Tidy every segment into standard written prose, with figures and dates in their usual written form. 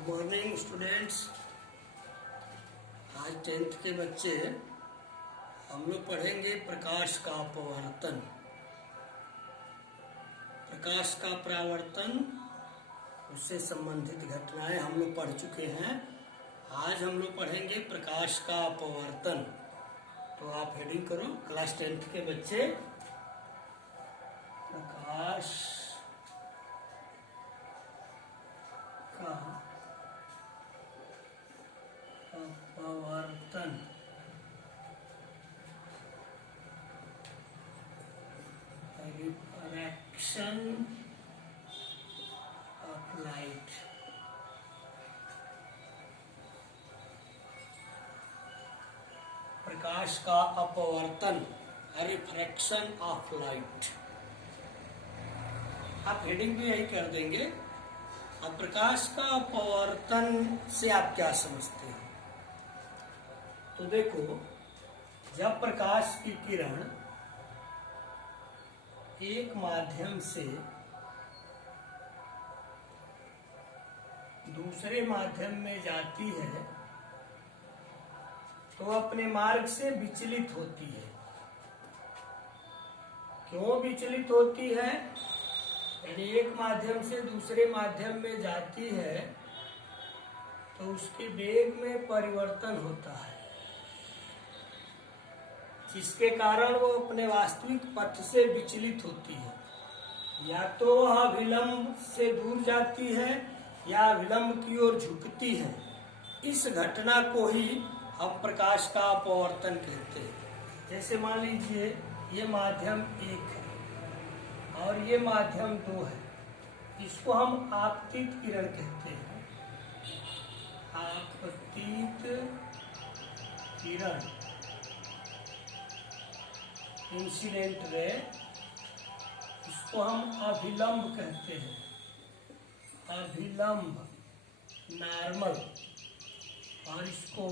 Morning students. आज 10th के बच्चे हम लोग पढ़ेंगे प्रकाश का अपवर्तन। प्रकाश का परावर्तन, उससे संबंधित घटनाएं हम लोग पढ़ चुके हैं। आज हम लोग पढ़ेंगे प्रकाश का अपवर्तन। तो आप हेडिंग करो, क्लास 10th के बच्चे, प्रकाश का अपवर्तन। Refraction of light. प्रकाश का अपवर्तन, रिफ्रैक्शन ऑफ लाइट। आप हेडिंग भी यही कर देंगे। अब प्रकाश का अपवर्तन से आप क्या समझते हैं? तो देखो, जब प्रकाश की किरण एक माध्यम से दूसरे माध्यम में जाती है तो अपने मार्ग से विचलित होती है। क्यों विचलित होती है? यदि एक माध्यम से दूसरे माध्यम में जाती है तो उसके वेग में परिवर्तन होता है, जिसके कारण वो अपने वास्तविक पथ से विचलित होती है। या तो वह विलंब से दूर जाती है या विलंब की ओर झुकती है। इस घटना को ही हम प्रकाश का अपवर्तन कहते हैं। जैसे मान लीजिए ये माध्यम 1 है और ये माध्यम 2 है। इसको हम आपतित किरण कहते हैं। आपतित किरण, इंसिडेंट रे। इसको हम अभिलंब कहते हैं, अभिलंब, नॉर्मल। और इसको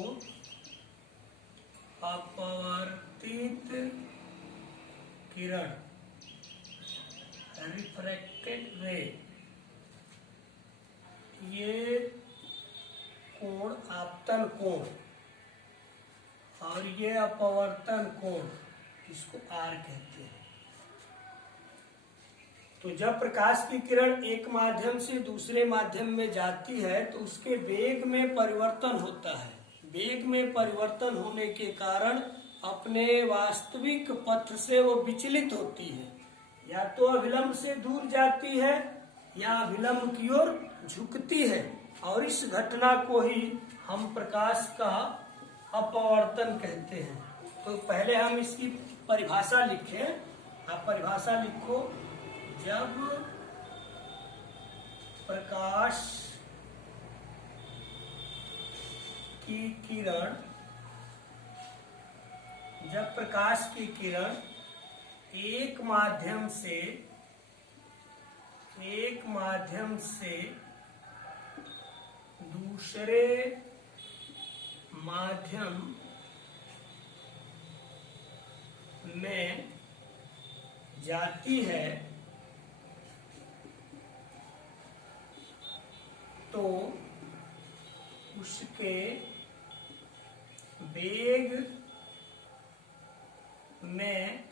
अपवर्तित किरण, रिफ्रैक्टेड रे। ये कोण आपतन कोण और ये अपवर्तन कोण, इसको आर कहते हैं। तो जब प्रकाश की किरण एक माध्यम से दूसरे माध्यम में जाती है तो उसके वेग में परिवर्तन होता है। वेग में परिवर्तन होने के कारण अपने वास्तविक पथ से वो विचलित होती है। या तो अभिलंब से दूर जाती है या विलंब की ओर झुकती है। और इस घटना को ही हम प्रकाश का अपवर्तन कहते हैं। तो पहले हम इसकी परिभाषा लिखें। आप परिभाषा लिखो। जब प्रकाश की किरण, जब प्रकाश की किरण एक माध्यम से दूसरे माध्यम में जाती है तो उसके वेग में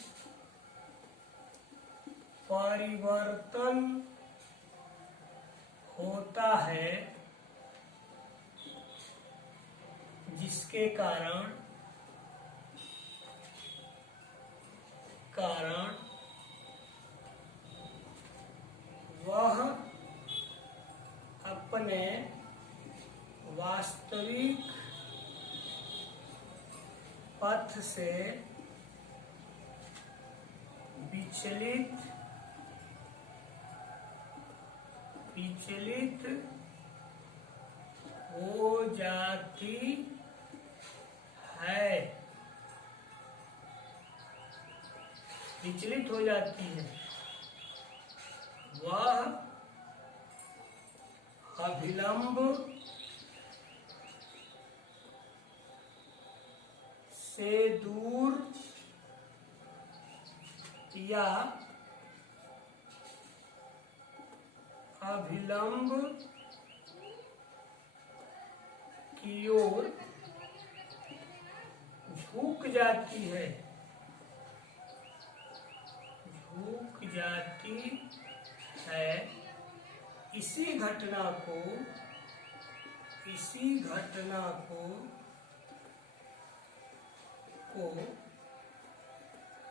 परिवर्तन होता है, जिसके कारण वह अपने वास्तविक पथ से विचलित हो जाती है। विचलित हो जाती है। वह अभिलंब से दूर या अभिलंब की ओर झुक जाती है, झुक जाती है, इसी घटना को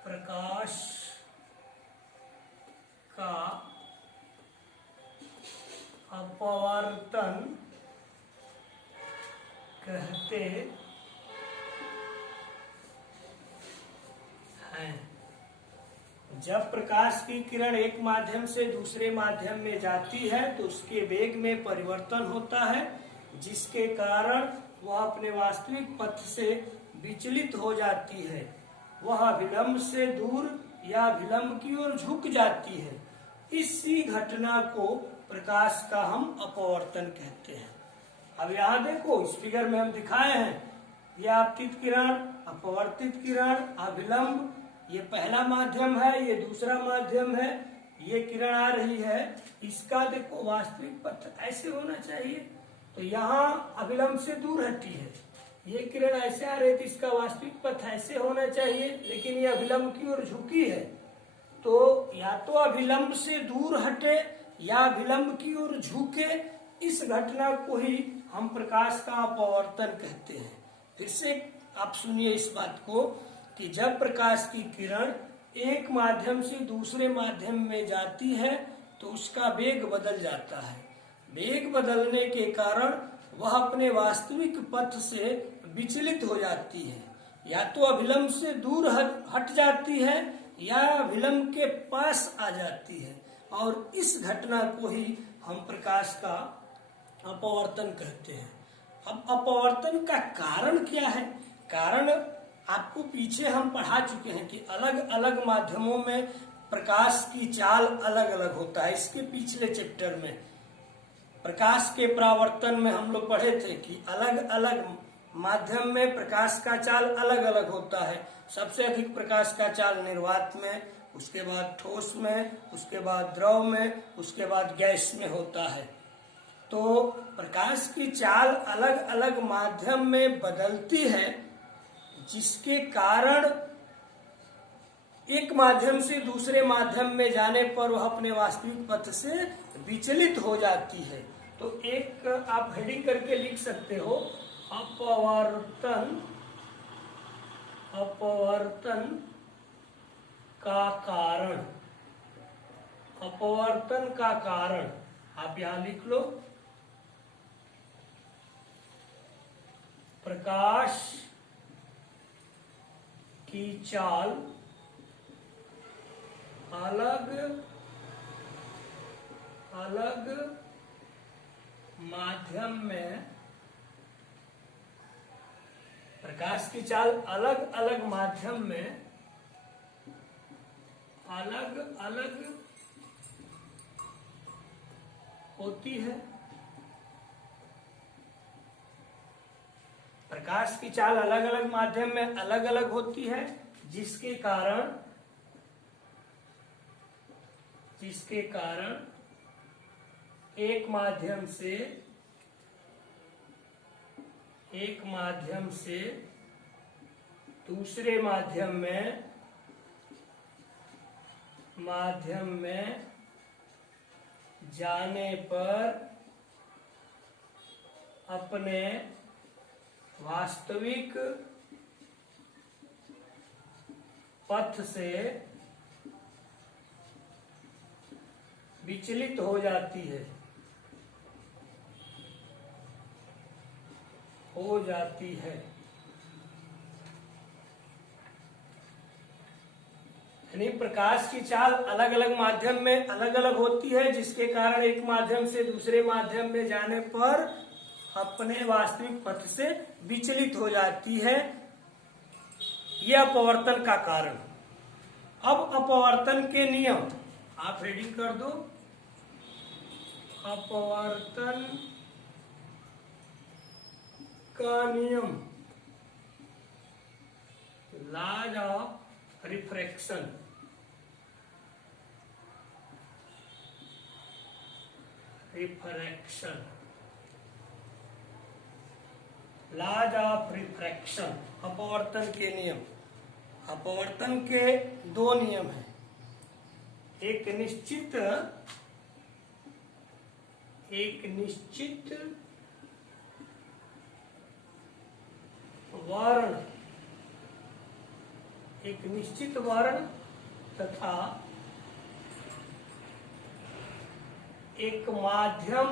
प्रकाश का अपवर्तन कहते हैं। जब प्रकाश की किरण एक माध्यम से दूसरे माध्यम में जाती है तो उसके वेग में परिवर्तन होता है, जिसके कारण वह अपने वास्तविक पथ से विचलित हो जाती है। वह विलंब से दूर या विलंब की ओर झुक जाती है। इसी घटना को प्रकाश का हम अपवर्तन कहते हैं। अब यहाँ देखो, इस फिगर में हम दिखाए हैं, यह आपतित किरण, अपवर्तित किरण, अभिलंब, ये पहला माध्यम है, ये दूसरा माध्यम है, ये किरण आ रही है, इसका देखो वास्तविक पथ ऐसे होना चाहिए, तो यहाँ अभिलंब से दूर हटी है, ये किरण ऐसे आ रही थी, इसका वास्तविक पथ ऐसे होना चाहिए, लेकिन ये अभिलंब की ओर झुकी है, तो या तो अभिलंब से दूर हटे या विलंब की ओर झुके, इस घटना को ही हम प्रकाश का अपवर्तन कहते हैं। फिर से आप सुनिए इस बात को कि जब प्रकाश की किरण एक माध्यम से दूसरे माध्यम में जाती है तो उसका वेग बदल जाता है। वेग बदलने के कारण वह अपने वास्तविक पथ से विचलित हो जाती है, या तो अभिलंब से दूर हट जाती है या विलंब के पास आ जाती है, और इस घटना को ही हम प्रकाश का अपवर्तन कहते हैं। अब अपवर्तन का कारण क्या है? कारण आपको पीछे हम पढ़ा चुके हैं कि अलग अलग माध्यमों में प्रकाश की चाल अलग अलग होता है। इसके पिछले चैप्टर में प्रकाश के परावर्तन में हम लोग पढ़े थे कि अलग अलग माध्यम में प्रकाश का चाल अलग अलग होता है। सबसे अधिक प्रकाश का चाल निर्वात में, उसके बाद ठोस में, उसके बाद द्रव में, उसके बाद गैस में होता है। तो प्रकाश की चाल अलग अलग माध्यम में बदलती है, जिसके कारण एक माध्यम से दूसरे माध्यम में जाने पर वह अपने वास्तविक पथ से विचलित हो जाती है। तो एक आप हेडिंग करके लिख सकते हो, अपवर्तन का कारण। अपवर्तन का कारण आप यहां लिख लो, प्रकाश की चाल अलग अलग माध्यम में, प्रकाश की चाल अलग अलग माध्यम में अलग अलग होती है। प्रकाश की चाल अलग अलग माध्यम में अलग अलग होती है, जिसके कारण एक माध्यम से दूसरे माध्यम में जाने पर अपने वास्तविक पथ से विचलित हो जाती है। यानी प्रकाश की चाल अलग अलग माध्यम में अलग अलग होती है, जिसके कारण एक माध्यम से दूसरे माध्यम में जाने पर अपने वास्तविक पथ से विचलित हो जाती है। यह अपवर्तन का कारण। अब अपवर्तन के नियम आप रीडिंग कर दो। अपवर्तन का नियम, laws of refraction. Laws of refraction, अपवर्तन के नियम। अपवर्तन के दो नियम हैं। एक निश्चित वर्ण तथा एक माध्यम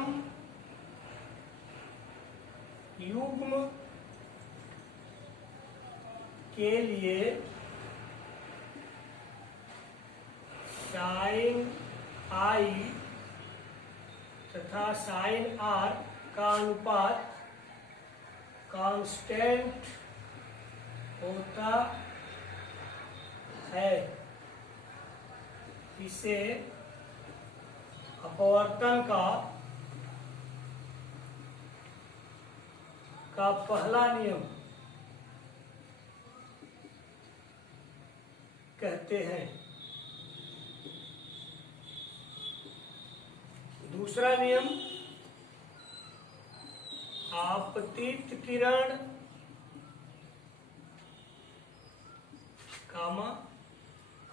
युग्म के लिए साइन आई तथा साइन आर का अनुपात कांस्टेंट होता है। इसे अपवर्तन का पहला नियम कहते हैं। दूसरा नियम आपतित किरण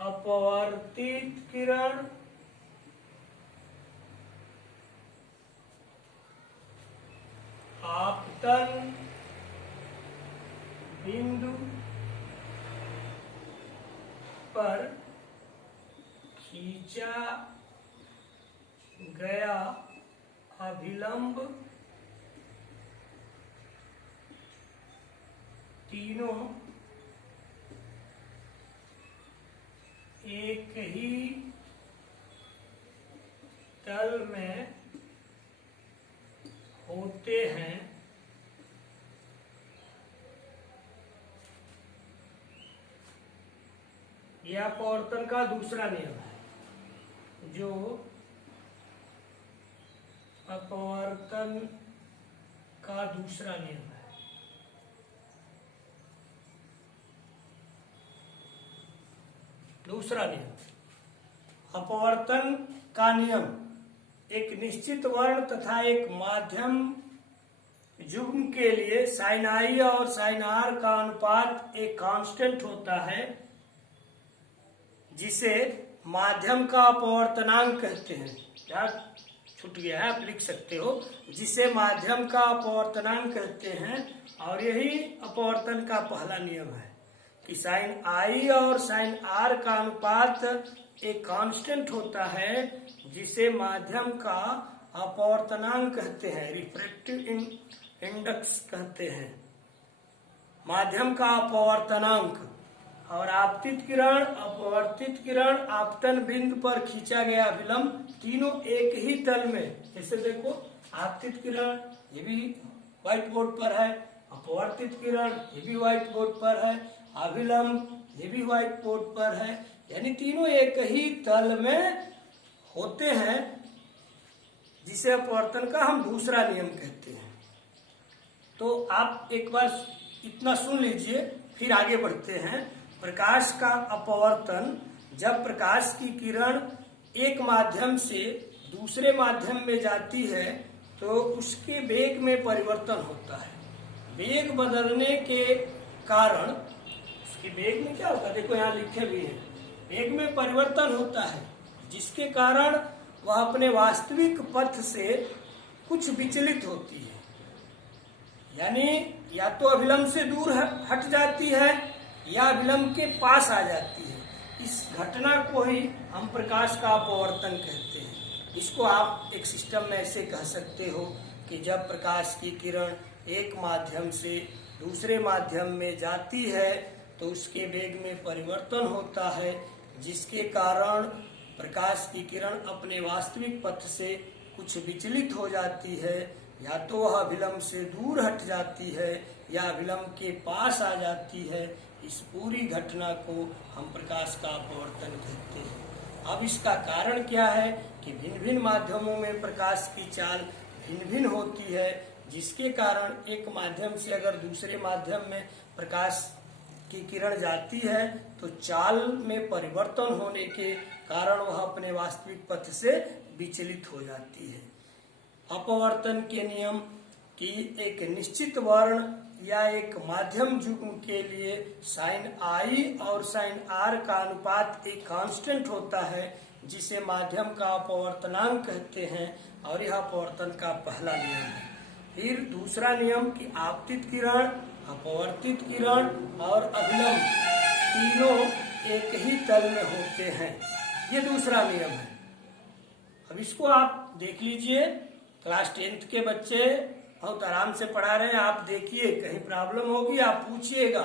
अपवर्तित किरण आपतन बिंदु पर खींचा गया अभिलंब तीनों एक ही तल में होते हैं। यह अपवर्तन का दूसरा नियम है। जो अपवर्तन का दूसरा नियम है। दूसरा नियम अपवर्तन का नियम एक निश्चित वर्ण तथा एक माध्यम युग्म के लिए साइन आई और साइन आर का अनुपात एक कांस्टेंट होता है, जिसे माध्यम का अपवर्तनांक कहते हैं। क्या छूट गया है, आप लिख सकते हो, जिसे माध्यम का अपवर्तनांक कहते हैं। और यही अपवर्तन का पहला नियम है कि साइन आई और साइन आर का अनुपात एक कांस्टेंट होता है, जिसे माध्यम का अपवर्तनांक कहते हैं, रिफ्रैक्टिव इंडेक्स कहते हैं। माध्यम का अपवर्तनांक और आपतित किरण, अपवर्तित किरण, आपतन बिंदु पर खींचा गया अभिलंब तीनों एक ही तल में। जैसे देखो, आपतित किरण ये भी व्हाइट बोर्ड पर है, अपवर्तित किरण ये भी व्हाइट बोर्ड पर है, अभिलंब ये भी व्हाइट बोर्ड पर है, यानी तीनों एक ही तल में होते हैं, जिसे अपवर्तन का हम दूसरा नियम कहते हैं। तो आप एक बार इतना सुन लीजिए, फिर आगे बढ़ते हैं। प्रकाश का अपवर्तन, जब प्रकाश की किरण एक माध्यम से दूसरे माध्यम में जाती है तो उसके वेग में परिवर्तन होता है। वेग बदलने के कारण उसके वेग में क्या होता है, देखो यहाँ लिखे भी हैं, वेग में परिवर्तन होता है, जिसके कारण वह अपने वास्तविक पथ से कुछ विचलित होती है। यानी या तो अभिलंब से दूर हट जाती है या अभिलंब के पास आ जाती है। इस घटना को ही हम प्रकाश का अपवर्तन कहते हैं। इसको आप एक सिस्टम में ऐसे कह सकते हो कि जब प्रकाश की किरण एक माध्यम से दूसरे माध्यम में जाती है तो उसके वेग में परिवर्तन होता है, जिसके कारण प्रकाश की किरण अपने वास्तविक पथ से कुछ विचलित हो जाती है। या तो वह अभिलंब से दूर हट जाती है या अभिलंब के पास आ जाती है। इस पूरी घटना को हम प्रकाश का अपवर्तन कहते हैं। अब इसका कारण क्या है कि भिन्न भिन्न माध्यमों में प्रकाश की चाल भिन्न भिन्न होती है, जिसके कारण एक माध्यम से अगर दूसरे माध्यम में प्रकाश की किरण जाती है तो चाल में परिवर्तन होने के कारण वह अपने वास्तविक पथ से विचलित हो जाती है। अपवर्तन के नियम कि एक निश्चित वर्ण या एक माध्यम युग्म के लिए साइन आई और साइन आर का अनुपात एक कांस्टेंट होता है, जिसे माध्यम का अपवर्तनांक कहते हैं, और यह अपवर्तन का पहला नियम है। फिर दूसरा नियम कि आपतित किरण, अपवर्तित किरण और अभिलंब तीनों एक ही तल में होते हैं, ये दूसरा नियम है। अब इसको आप देख लीजिए, क्लास 10th के बच्चे बहुत आराम से पढ़ा रहे हैं, आप देखिए, कहीं प्रॉब्लम होगी आप पूछिएगा।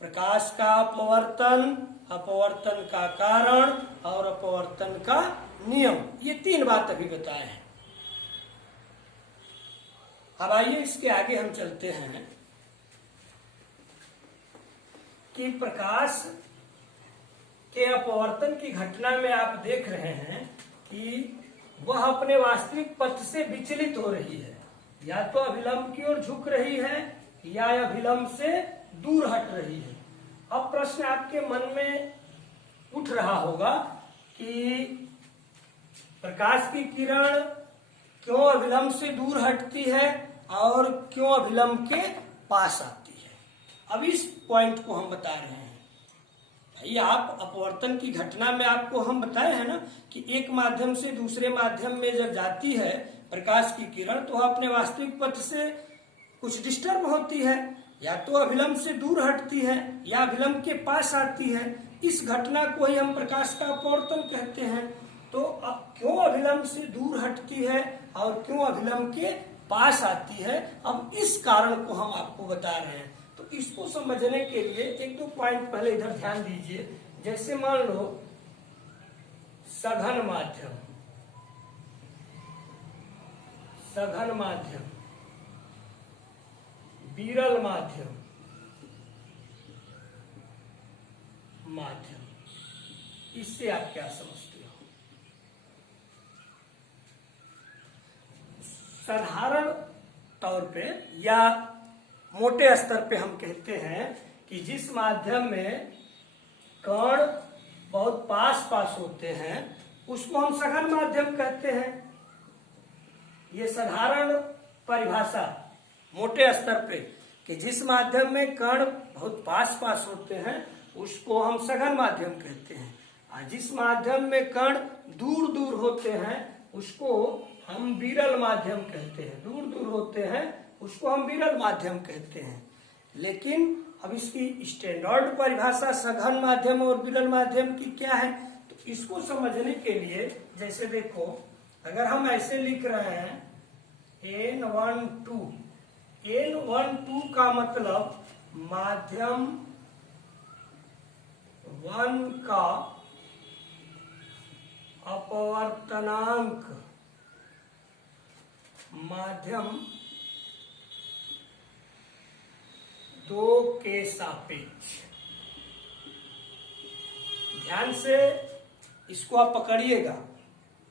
प्रकाश का अपवर्तन, अपवर्तन का कारण और अपवर्तन का नियम, ये 3 बात अभी बताए हैं। अब आइए इसके आगे हम चलते हैं कि प्रकाश के अपवर्तन की घटना में आप देख रहे हैं कि वह अपने वास्तविक पथ से विचलित हो रही है, या तो अभिलंब की ओर झुक रही है या अभिलंब से दूर हट रही है। अब प्रश्न आपके मन में उठ रहा होगा कि प्रकाश की किरण क्यों अभिलंब से दूर हटती है और क्यों अभिलंब के पास आती है। अब इस पॉइंट को हम बता रहे हैं। भाई आप अपवर्तन की घटना में आपको हम बताए हैं ना कि एक माध्यम से दूसरे माध्यम में जब जाती है प्रकाश की किरण, तो अपने वास्तविक पथ से कुछ डिस्टर्ब होती है, या तो अभिलंब से दूर हटती है या अभिलंब के पास आती है। इस घटना को ही हम प्रकाश का अपवर्तन कहते हैं। तो अब क्यों अभिलंब से दूर हटती है और क्यों अभिलंब के पास आती है, अब इस कारण को हम आपको बता रहे हैं। तो इसको समझने के लिए 1-2 पॉइंट पहले इधर ध्यान दीजिए। जैसे मान लो सघन माध्यम, सघन माध्यम, विरल माध्यम, माध्यम, इससे आप क्या समझते हो? साधारण तौर पे या मोटे स्तर पे हम कहते हैं कि जिस माध्यम में कण बहुत पास पास होते हैं उसको हम सघन माध्यम कहते हैं। ये साधारण परिभाषा मोटे स्तर पे कि जिस माध्यम में कण बहुत पास पास होते हैं उसको हम सघन माध्यम कहते हैं, और जिस माध्यम में कण दूर दूर होते हैं उसको हम विरल माध्यम कहते हैं। दूर दूर होते हैं उसको हम विरल माध्यम कहते हैं। लेकिन अब इसकी स्टैंडर्ड परिभाषा सघन माध्यम और विरल माध्यम की क्या है, तो इसको समझने के लिए जैसे देखो, अगर हम ऐसे लिख रहे हैं N12, N12 का मतलब माध्यम 1 का अपवर्तनांक माध्यम 2 के सापेक्ष। ध्यान से इसको आप पकड़िएगा।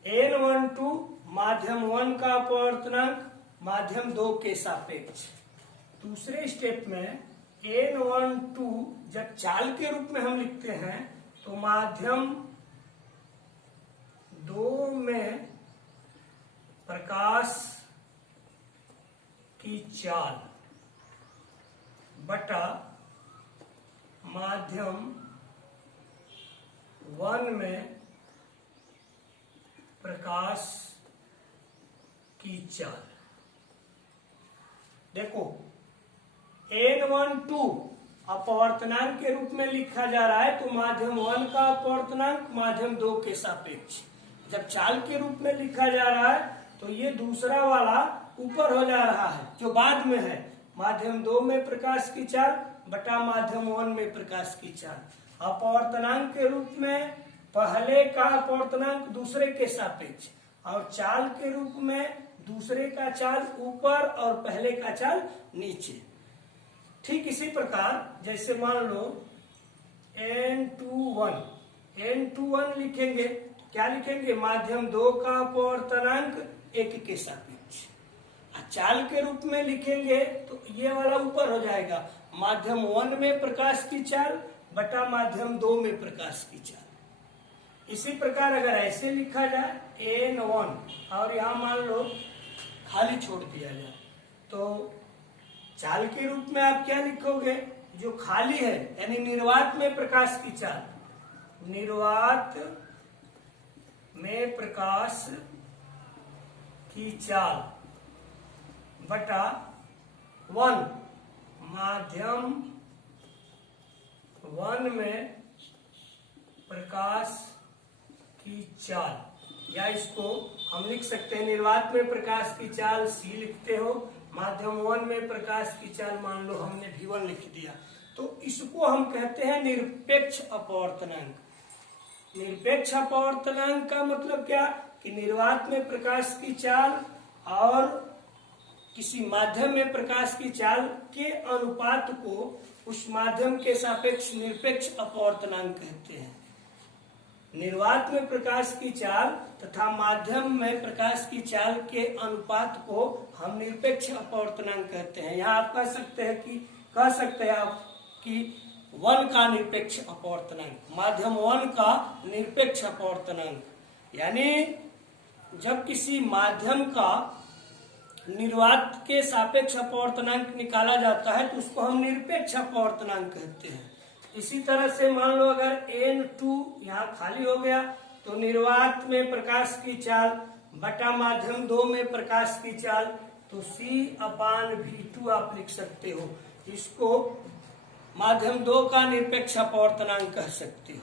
N12 माध्यम 1 का अपवर्तनांक माध्यम 2 के सापेक्ष। दूसरे स्टेप में N12 जब चाल के रूप में हम लिखते हैं तो माध्यम 2 में प्रकाश की चाल बटा माध्यम 1 में प्रकाश की चाल। देखो N12 अपवर्तनांक के रूप में लिखा जा रहा है तो माध्यम 1 का अपवर्तनांक माध्यम 2 के सापेक्ष। जब चाल के रूप में लिखा जा रहा है तो ये दूसरा वाला ऊपर हो जा रहा है जो बाद में है, माध्यम 2 में प्रकाश की चाल बटा माध्यम 1 में प्रकाश की चाल। अपवर्तनांक के रूप में पहले का अपवर्तनांक दूसरे के सापेक्ष, और चाल के रूप में दूसरे का चाल ऊपर और पहले का चाल नीचे। ठीक इसी प्रकार जैसे मान लो N21 लिखेंगे तो क्या लिखेंगे, माध्यम 2 का अपवर्तनांक 1 के सापेक्ष। चाल के रूप में लिखेंगे तो ये वाला ऊपर हो जाएगा, माध्यम 1 में प्रकाश की चाल बटा माध्यम 2 में प्रकाश की चाल। इसी प्रकार अगर ऐसे लिखा जाए N1 और यहाँ मान लो खाली छोड़ दिया जाए तो चाल के रूप में आप क्या लिखोगे, जो खाली है यानी निर्वात में प्रकाश की चाल, निर्वात में प्रकाश की चाल बटा 1 माध्यम 1 में प्रकाश की चाल, या इसको हम लिख सकते हैं निर्वात में प्रकाश की चाल C लिखते हो, माध्यम 1 में प्रकाश की चाल मान लो हमने V1 लिख दिया, तो इसको हम कहते हैं निरपेक्ष अपवर्तनांक। निरपेक्ष अपवर्तनांक का मतलब क्या कि निर्वात में प्रकाश की चाल और किसी माध्यम में प्रकाश की चाल के अनुपात को उस माध्यम के सापेक्ष निरपेक्ष अपवर्तनांक कहते हैं। निर्वात में प्रकाश की चाल तथा माध्यम में प्रकाश की चाल के अनुपात को हम निरपेक्ष अपवर्तनांक कहते हैं। यहाँ आप कह सकते हैं आप कि 1 का निरपेक्ष अपवर्तनांक, माध्यम 1 का निरपेक्ष अपवर्तनांक, यानी जब किसी माध्यम का निर्वात के सापेक्ष अपवर्तनांक निकाला जाता है तो उसको हम निरपेक्ष अपवर्तनांक कहते हैं। इसी तरह से मान लो अगर N2 यहाँ खाली हो गया तो निर्वात में प्रकाश की चाल बटा माध्यम 2 में प्रकाश की चाल, तो C/V2 आप लिख सकते हो। इसको माध्यम 2 का निरपेक्ष अपवर्तनांक कह सकते हो।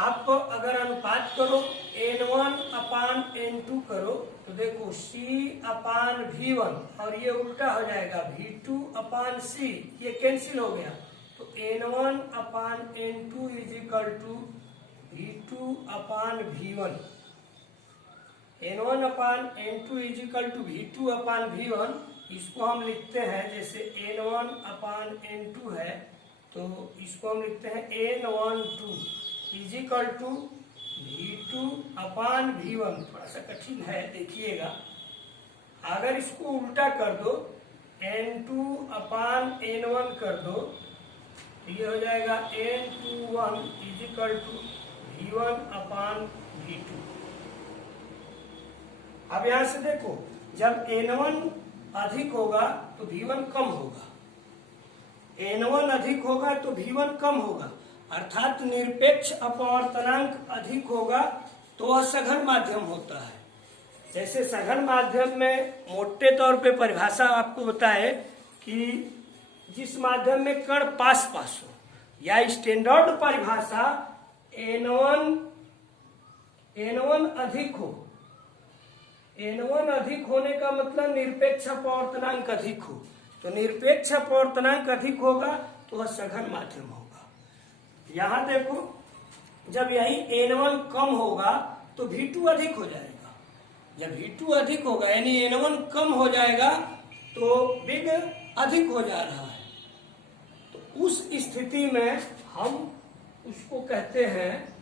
आप अगर अनुपात करो N1/N2 करो तो देखो C/V1 और ये उल्टा हो जाएगा V2/C, ये कैंसिल हो गया, तो N1/N2 is equal to V2/V1। N1/N2 is equal to V2/V1, इसको हम लिखते हैं जैसे N1/N2 है तो इसको हम लिखते हैं N12 is equal to V2/V1। थोड़ा सा कठिन है, देखिएगा। अगर इसको उल्टा कर दो N2/N1 कर दो तो ये हो जाएगा N21 is equal to V1/V2। अब यहां से देखो, जब N1 अधिक होगा तो V1 कम होगा, N1 अधिक होगा तो V1 कम होगा, अर्थात निरपेक्ष अपवर्तनांक अधिक होगा तो वह सघन माध्यम होता है। जैसे सघन माध्यम में मोटे तौर पे परिभाषा आपको बताए कि जिस माध्यम में कण पास पास हो, या स्टैंडर्ड परिभाषा N1 अधिक हो, N1 अधिक होने का मतलब निरपेक्ष अपवर्तनांक अधिक हो, तो निरपेक्ष अपवर्तनांक अधिक होगा तो वह सघन माध्यम होगा। यहां देखो, जब यही N1 कम होगा तो V2 अधिक हो जाएगा, जब V2 अधिक होगा यानी N1 कम हो जाएगा तो वेग अधिक हो जा रहा है, तो उस स्थिति में हम उसको कहते हैं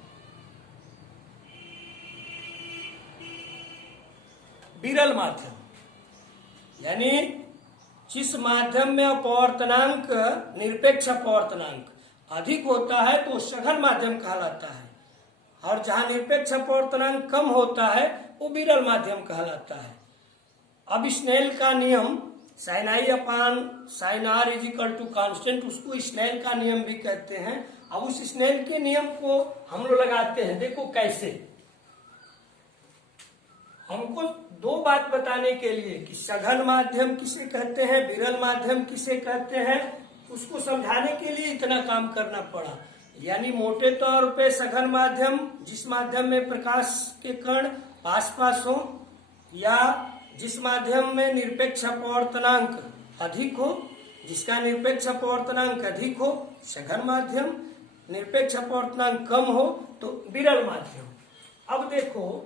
विरल माध्यम। यानी जिस माध्यम में अपवर्तनांक निरपेक्ष अपवर्तनांक अधिक होता है तो सघन माध्यम कहलाता है, और जहां निरपेक्ष अपवर्तनांक कम होता है वो विरल माध्यम कहलाता है। अब स्नेल का नियम sin I/sin R is equal to constant, उसको स्नेल का नियम भी कहते हैं। अब उस स्नेल के नियम को हम लोग लगाते हैं, देखो कैसे। हमको दो बात बताने के लिए कि सघन माध्यम किसे कहते हैं, विरल माध्यम किसे कहते हैं, उसको समझाने के लिए इतना काम करना पड़ा। यानी मोटे तौर पे सघन माध्यम जिस माध्यम में प्रकाश के कण पास पास हो, या जिस माध्यम में निरपेक्ष अपवर्तनांक अधिक हो, जिसका निरपेक्ष अपवर्तनांक अधिक हो सघन माध्यम, निरपेक्ष अपवर्तनांक कम हो तो विरल माध्यम। अब देखो,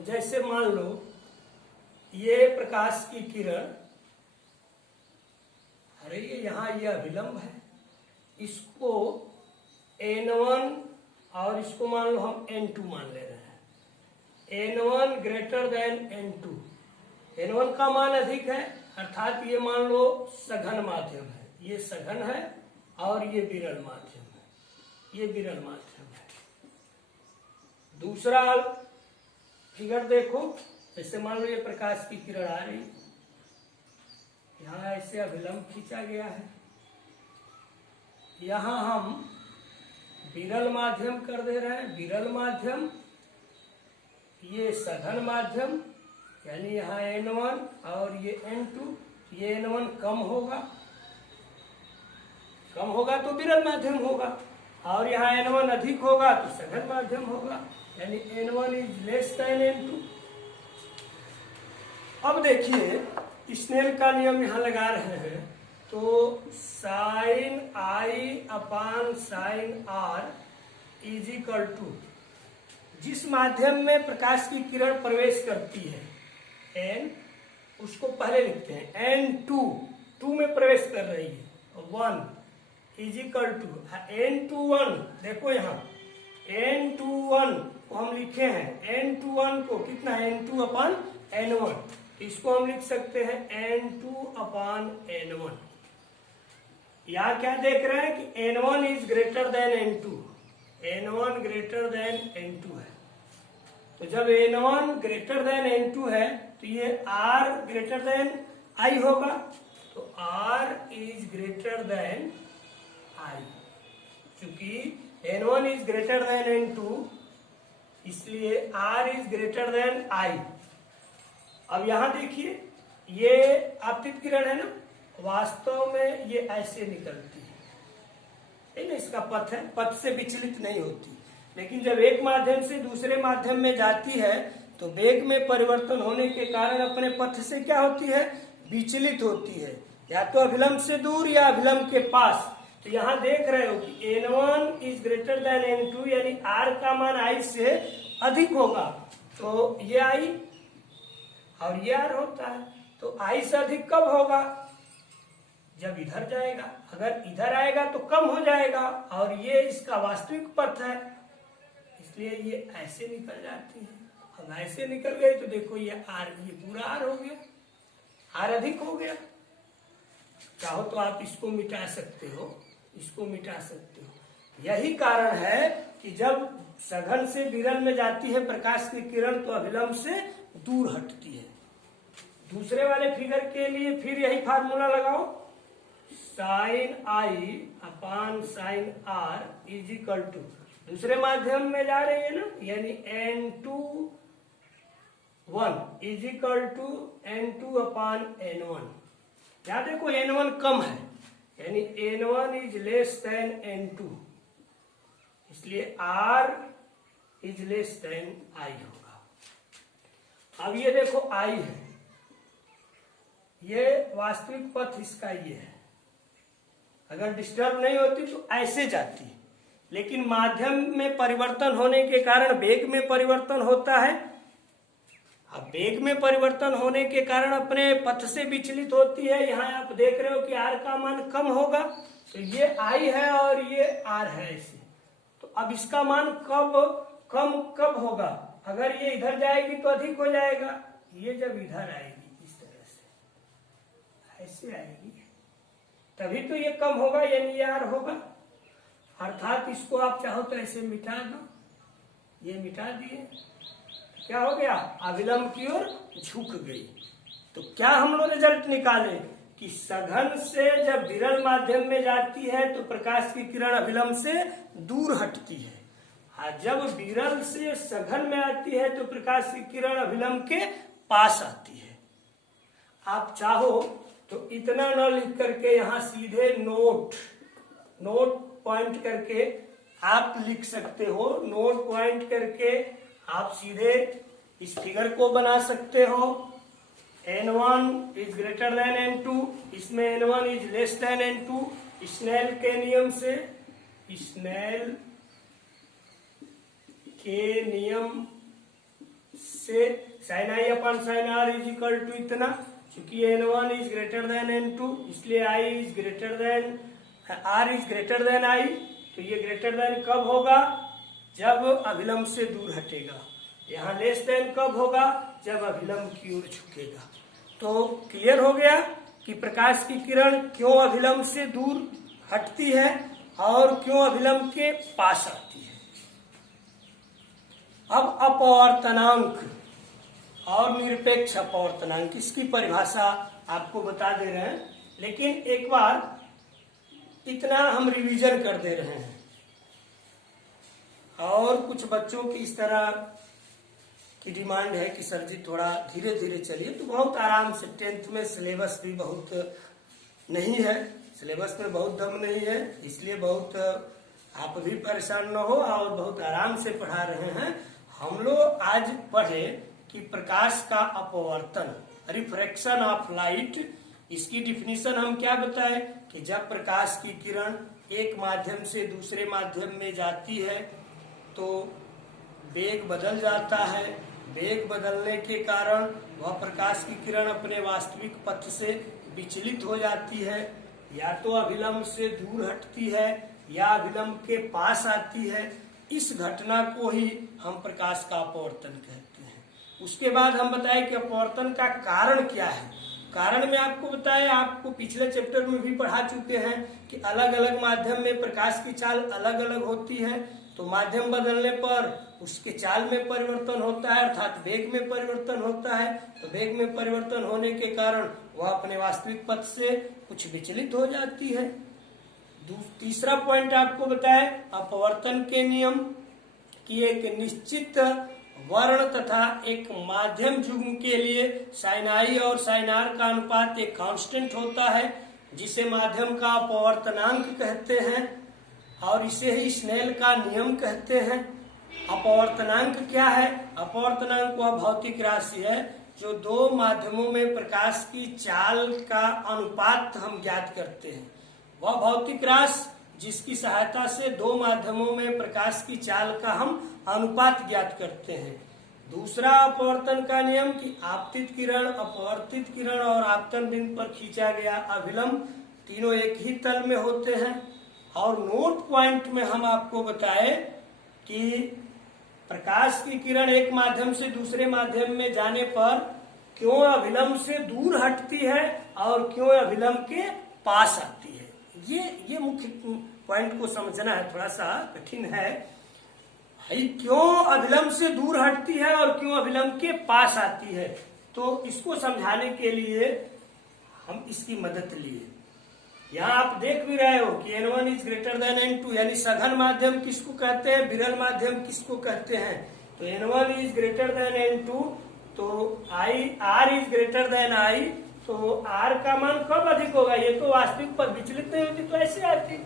जैसे मान लो ये प्रकाश की किरण, अरे ये यहाँ ये अभिलंब है, इसको N1 और इसको मान लो हम N2 मान ले रहे हैं। N1 greater than N2, N1 का मान अधिक है, अर्थात ये मान लो सघन माध्यम है, ये सघन है और ये विरल माध्यम है, ये विरल माध्यम है। दूसरा फिगर देखो, जैसे मान लो ये प्रकाश की किरण आ रही, यहाँ ऐसे अभिलंब खींचा गया है, यहाँ हम विरल माध्यम कर दे रहे हैं। विरल माध्यम, ये सघन माध्यम, यानी यहाँ N1 और ये N2, ये N1 कम होगा तो विरल माध्यम होगा, और यहाँ N1 अधिक होगा तो सघन माध्यम होगा, यानी N1 is less than N2। अब देखिए स्नेल का नियम यहाँ लगा रहे हैं, तो sine I upon sine R is equal to, जिस माध्यम में प्रकाश की किरण प्रवेश करती है N, उसको पहले लिखते हैं N2, 2 में प्रवेश कर रही है, 1 इज इक्वल टू N21। देखो यहाँ N21 को हम लिखे हैं, N21 को कितना, N2 अपान N1, इसको हम लिख सकते हैं N2 अपान N1। यहाँ क्या देख रहे हैं कि N1 is greater than N2, N1 greater than N2 है। तो जब N1 ग्रेटर देन N2 है तो ये R ग्रेटर देन I होगा, तो R is greater than I। चूंकि N1 is greater than N2, इसलिए R is greater than I। अब यहां देखिए ये आपतित किरण है ना, वास्तव में ये ऐसे निकलती है ना, इसका पथ है, पथ से विचलित नहीं होती, लेकिन जब एक माध्यम से दूसरे माध्यम में जाती है तो वेग में परिवर्तन होने के कारण अपने पथ से क्या होती है, विचलित होती है, या तो अभिलंब से दूर या अभिलंब के पास। तो यहाँ देख रहे हो कि N1 is greater than N2, यानी R का मान I से अधिक होगा, तो ये I और ये R होता है। तो I से अधिक कब होगा, जब इधर जाएगा, अगर इधर आएगा तो कम हो जाएगा, और ये इसका वास्तविक पथ है, इसलिए ये ऐसे निकल जाती है। अब ऐसे निकल गई तो देखो ये R, ये पूरा R हो गया, R अधिक हो गया। चाहो तो आप इसको मिटा सकते हो, इसको मिटा सकते हो। यही कारण है कि जब सघन से विरल में जाती है प्रकाश की किरण तो अभिलंब से दूर हटती है। दूसरे वाले फिगर के लिए फिर यही फार्मूला लगाओ, sine I upon sine R is equal to, दूसरे माध्यम में जा रही है ना, यानी N2 1 is equal to N2 upon N1। यहाँ देखो N1 कम है, यानी N1 is less than N2, इसलिए R is less than I होगा। अब ये देखो I है, ये वास्तविक पथ इसका ये है, अगर डिस्टर्ब नहीं होती तो ऐसे जाती, लेकिन माध्यम में परिवर्तन होने के कारण वेग में परिवर्तन होता है। अब वेग में परिवर्तन होने के कारण अपने पथ से विचलित होती है। यहाँ आप देख रहे हो कि R का मान कम होगा, तो ये I है और ये R है ऐसे, तो अब इसका मान कब होगा, अगर ये इधर जाएगी तो अधिक हो जाएगा, ये जब इधर आएगी इस तरह से ऐसे आएगी तभी तो ये कम होगा, यानी ये R होगा। अर्थात इसको आप चाहो तो ऐसे मिटा दो, ये मिटा दिए, क्या हो गया, अभिलंब की ओर झुक गई। तो क्या हम लोग रिजल्ट निकाले कि सघन से जब विरल माध्यम में जाती है तो प्रकाश की किरण अभिलंब से दूर हटती है, और जब विरल से सघन में आती है तो प्रकाश की किरण अभिलंब के पास आती है। आप चाहो तो इतना न लिख करके यहाँ सीधे नोट पॉइंट करके आप लिख सकते हो, नोट पॉइंट करके आप सीधे इस फिगर को बना सकते हो। N1 is greater than N2, इसमें N1 is less than N2। Snail के नियम से, स्नेल के नियम से sine I upon sine R is equal to इतना, क्योंकि N1 is greater than N2, इसलिए I is greater than R is greater than I। तो ये ग्रेटर देन कब होगा, जब अभिलंब से दूर हटेगा। यहाँ लेस देन कब होगा, जब अभिलंब की ओर झुकेगा। तो क्लियर हो गया कि प्रकाश की किरण क्यों अभिलंब से दूर हटती है और क्यों अभिलंब के पास आती है। अब अपवर्तनांक और निरपेक्ष अपवर्तनांक, इसकी परिभाषा आपको बता दे रहे हैं, लेकिन एक बार इतना हम रिवीजन कर दे रहे हैं। और कुछ बच्चों की इस तरह की डिमांड है कि सर जी थोड़ा धीरे धीरे चलिए, तो बहुत आराम से। 10th में सिलेबस भी बहुत नहीं है, सिलेबस में बहुत दम नहीं है, इसलिए बहुत आप भी परेशान न हो और बहुत आराम से पढ़ा रहे हैं। हम लोग आज पढ़े कि प्रकाश का अपवर्तन, रिफ्रैक्शन ऑफ लाइट, इसकी डिफिनीशन हम क्या बताए कि जब प्रकाश की किरण एक माध्यम से दूसरे माध्यम में जाती है तो वेग बदल जाता है। वेग बदलने के कारण वह प्रकाश की किरण अपने वास्तविक पथ से विचलित हो जाती है, या तो अभिलंब से दूर हटती है या अभिलंब के पास आती है। इस घटना को ही हम प्रकाश का अपवर्तन कहते हैं। उसके बाद हम बताए कि अपवर्तन का कारण क्या है। कारण में आपको बताया, आपको पिछले चैप्टर में भी पढ़ा चुके हैं कि अलग अलग माध्यम में प्रकाश की चाल अलग अलग होती है, तो माध्यम बदलने पर उसके चाल में परिवर्तन होता है, अर्थात वेग में परिवर्तन होता है। तो वेग में परिवर्तन होने के कारण वह अपने वास्तविक पथ से कुछ विचलित हो जाती है। तीसरा पॉइंट आपको बताया अपवर्तन के नियम कि एक निश्चित वर्ण तथा एक माध्यम युग्म के लिए साइन आई और साइन आर का अनुपात एक कांस्टेंट होता है, जिसे माध्यम का अपवर्तनांक कहते हैं और इसे ही स्नेल का नियम कहते हैं। अपवर्तनांक क्या है? अपवर्तनांक वह भौतिक राशि है जो दो माध्यमों में प्रकाश की चाल का अनुपात हम ज्ञात करते हैं। वह भौतिक राशि जिसकी सहायता से दो माध्यमों में प्रकाश की चाल का हम अनुपात ज्ञात करते हैं। दूसरा अपवर्तन का नियम कि आपतित किरण, अपवर्तित किरण और आपतन बिंदु पर खींचा गया अभिलंब तीनों एक ही तल में होते हैं। और नोट पॉइंट में हम आपको बताए कि प्रकाश की किरण एक माध्यम से दूसरे माध्यम में जाने पर क्यों अभिलंब से दूर हटती है और क्यों अभिलंब के पास आती है। ये मुख्य पॉइंट को समझना है, थोड़ा सा कठिन है। क्यों अभिलंब से दूर हटती है और क्यों अभिलंब के पास आती है, तो इसको समझाने के लिए हम इसकी मदद लिए। यहाँ आप देख भी रहे हो कि N1 is greater than N2, यानी सघन माध्यम किसको कहते हैं, विरल माध्यम किसको कहते हैं। तो N1 is greater than N2, तो R is greater than I, तो R का मान कब अधिक होगा? ये तो वास्तविक पर विचलित नहीं होती तो ऐसे आती।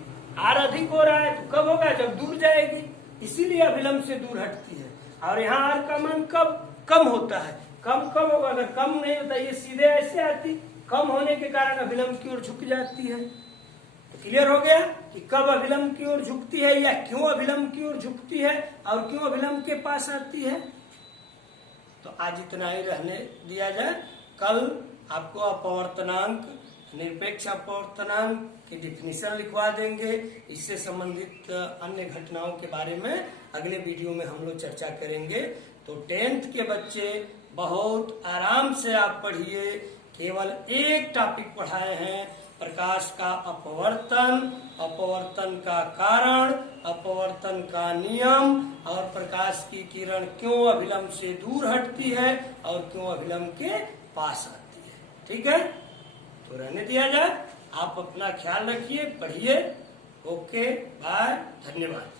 R अधिक हो रहा है तो कब होगा? जब दूर जाएगी, इसीलिए अभिलंब से दूर हटती है। और यहाँ R का मान कब कम होता है? कम कब होगा? अगर कम नहीं होता ये सीधे ऐसे आती, कम होने के कारण अभिलंब की ओर झुक जाती है। तो क्लियर हो गया कि कब अभिलंब की ओर झुकती है या क्यों अभिलंब की ओर झुकती है और क्यों अभिलंब के पास आती है। तो आज इतना ही रहने दिया जाए। कल आपको अपवर्तनांक, निरपेक्ष अपवर्तनांक की डिफिनीशन लिखवा देंगे। इससे संबंधित अन्य घटनाओं के बारे में अगले वीडियो में हम लोग चर्चा करेंगे। तो 10th के बच्चे बहुत आराम से आप पढ़िए। केवल एक टॉपिक पढ़ाए हैं, प्रकाश का अपवर्तन, अपवर्तन का कारण, अपवर्तन का नियम और प्रकाश की किरण क्यों अभिलंब से दूर हटती है और क्यों अभिलंब के पास आती है। ठीक है, तो रहने दिया जाए। आप अपना ख्याल रखिए, पढ़िए। ओके, बाय, धन्यवाद।